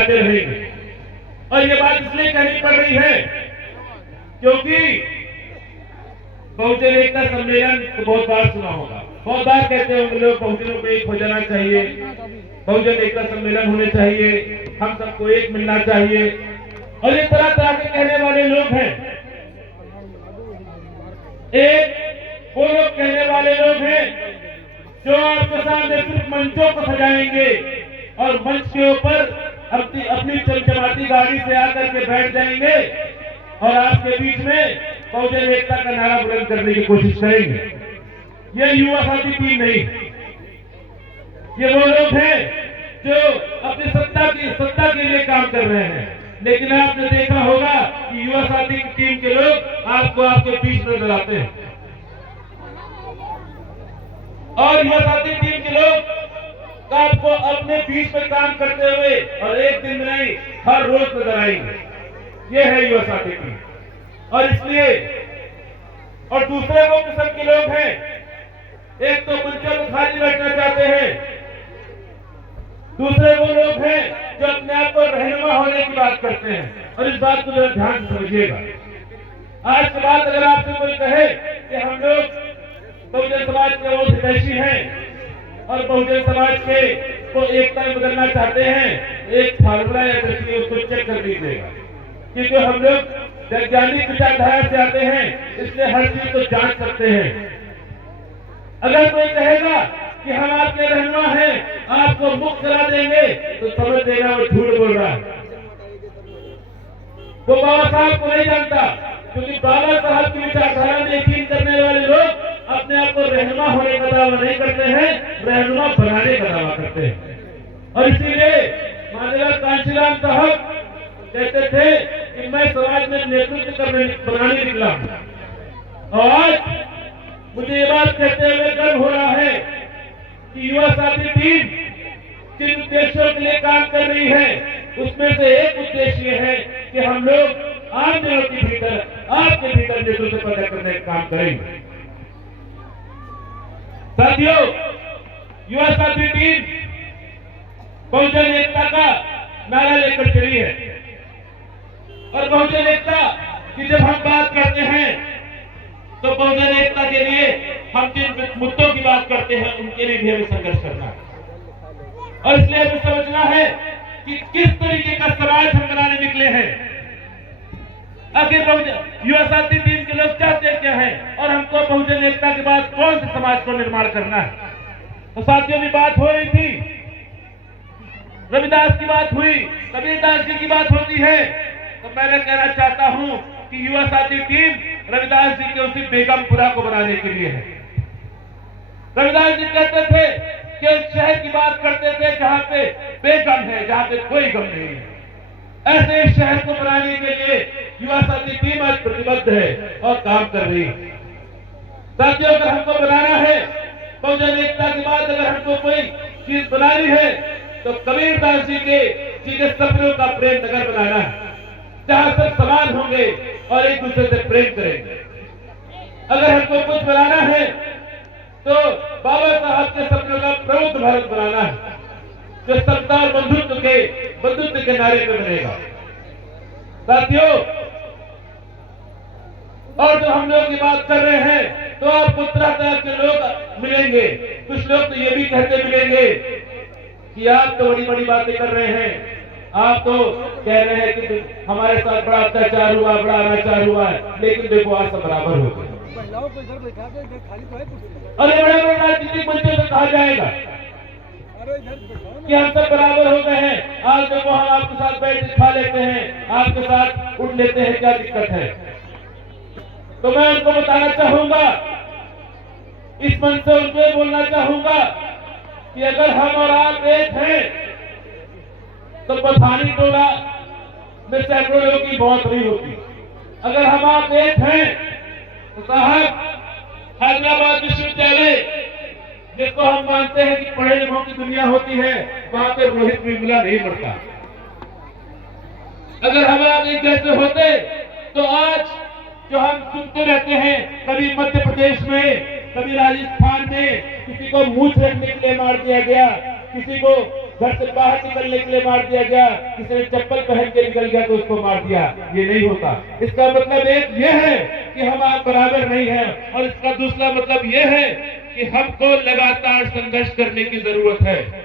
जाते रहेंगे। और ये बात इसलिए कहनी पड़ रही है क्योंकि बहुजन एकता सम्मेलन तो बहुत बार सुना होगा, बहुत बार कहते होंगे लोग बहुजनों को एक हो जाना चाहिए, बहुजन एकता सम्मेलन होने चाहिए, हम सबको एक मिलना चाहिए। और ये तरह तरह के कहने वाले लोग हैं। एक वो लोग कहने वाले लोग हैं जो आपके सामने सिर्फ मंचों को सजाएंगे और मंच के ऊपर अपनी चमचमाती गाड़ी से आकर के बैठ जाएंगे और आपके बीच में बहुजन एकता का नारा बुलंद करने की कोशिश करेंगे। ये युवा साथी टीम नहीं, ये वो लोग हैं जो अपनी सत्ता के लिए काम कर रहे हैं। लेकिन आपने देखा होगा कि युवा साथी की टीम के लोग आपको आपके बीच नजर आते हैं और युवा साथी टीम के लोग आपको अपने बीच में काम करते हुए और एक दिन नहीं हर रोज नजर आएंगे। ये है युवा साथी टीम। और इसलिए और दूसरे वो किस्म के लोग हैं, एक तो मंचों में खाली बैठना चाहते हैं, दूसरे वो लोग हैं जो अपने आप को रहनुमा होने की बात करते हैं। और इस बात को जरा ध्यान से समझिएगा। आज के बाद अगर आपसे कोई कहे कि हम लोग बहुजन समाज के वो हितैषी हैं और बहुजन समाज के को एकता में बदलना चाहते हैं, एक फार्मूला या तरीके उसको चेक कर लीजिएगा। क्योंकि हम लोग वैज्ञानिक विचारधारा से आते हैं, इसलिए हर चीज को जांच सकते हैं। अगर कोई कहेगा कि हम आपके रहनुमा हैं, आपको मुक्त करा देंगे, तो समझ लेना वो झूठ बोल रहा है। वो बाबा साहब को नहीं जानता, क्योंकि बाबा साहब की विचारधारा में यकीन करने वाले लोग अपने आप को रहनुमा होने का दावा नहीं करते हैं, रहनुमा बनाने का दावा करते हैं। और इसीलिए माननीय कांशीराम साहब कहते थे कि मैं समाज में नेतृत्व बनाने निकला हूं। और आज मुझे ये बात कहते हुए गर्व हो रहा है कि युवा साथी टीम जिन उद्देश्यों के लिए काम कर रही है, उसमें से एक उद्देश्य है कि हम लोग आम दिनों के भीतर आपके भीतर नेतृत्व पैदा करने का काम करेंगे। साथियों, युवा साथी टीम बहुजन एकता का नारा लेकर चली है और बहुजन एकता की जब हम बात करते हैं तो बहुजन एकता के लिए हम जिन मुद्दों की बात करते हैं उनके लिए भी हमें संघर्ष करना है। और इसलिए हमें समझना है कि किस तरीके का समाज हम बनाने निकले हैं। आखिर युवा साथी टीम के लोग चाहते क्या हैं और हमको बहुजन एकता के बाद कौन से समाज को निर्माण करना है। तो साथियों की बात हो रही थी, रविदास की बात हुई, कबीरदास जी की बात होती है, तो मैं कहना चाहता हूं कि युवा साथी टीम रविदास जी के उसी बेगमपुरा को बनाने के लिए है। रविदास जी कहते थे कि उस शहर की बात करते थे जहां पे बेगम है, जहां पे कोई गम नहीं है। ऐसे इस शहर को बनाने के लिए युवा साथी टीम आज प्रतिबद्ध है और काम कर रही है। साथियों, अगर हमको बनाना है बहुजन एकता के बाद अगर हमको कोई चीज बनानी है तो कबीरदास जी के सपनों का प्रेम नगर बनाना है, जहां सब समान होंगे और एक दूसरे से प्रेम करेंगे। अगर हमको कुछ बनाना है तो बाबा साहब के सपनों का प्रबुद्ध भारत बनाना है, जो समता और बंधुत्व के नारे पे बनेगा। साथियों, और जो हम लोग की बात कर रहे हैं तो आपको तरह तरह के लोग मिलेंगे। कुछ लोग तो ये भी कहते मिलेंगे कि आप तो बड़ी बड़ी बातें कर रहे हैं, आप तो कह रहे हैं कि हमारे साथ बड़ा अत्याचार हुआ, बड़ा अनाचार हुआ है, लेकिन देखो आज सब बराबर हो गए। और ये बड़े बड़े राजनीतिक मंचों से कहा जाएगा कि हम सब बराबर हो गए हैं, आज देखो हम आपके साथ बैठ खा लेते हैं, आपके साथ उठ लेते हैं, क्या दिक्कत है। तो मैं उनको बताना चाहूंगा, इस मंच से उनको बोलना चाहूंगा कि अगर हम और आप एक हैं तो पठानी टोला में सैकड़ों लोगों की मौत नहीं होती। अगर हम आप एक हैं तो साहब हैदराबाद विश्वविद्यालय, जिसको हम मानते हैं कि पढ़े लिखों की दुनिया होती है, वहां पे रोहित बिरला नहीं मरता। अगर हम आप एक जैसे होते तो आज जो हम सुनते रहते हैं, कभी मध्य प्रदेश में, कभी राजस्थान में किसी को मूंछ रखने के लिए मार दिया गया, किसी को घर से बाहर निकलने के लिए मार दिया गया, किसी ने चप्पल पहन के निकल गया तो उसको मार दिया। ये नहीं होता। इसका मतलब एक ये है कि हम आप बराबर नहीं हैं, और इसका दूसरा मतलब ये है कि हमको लगातार संघर्ष करने की जरूरत है।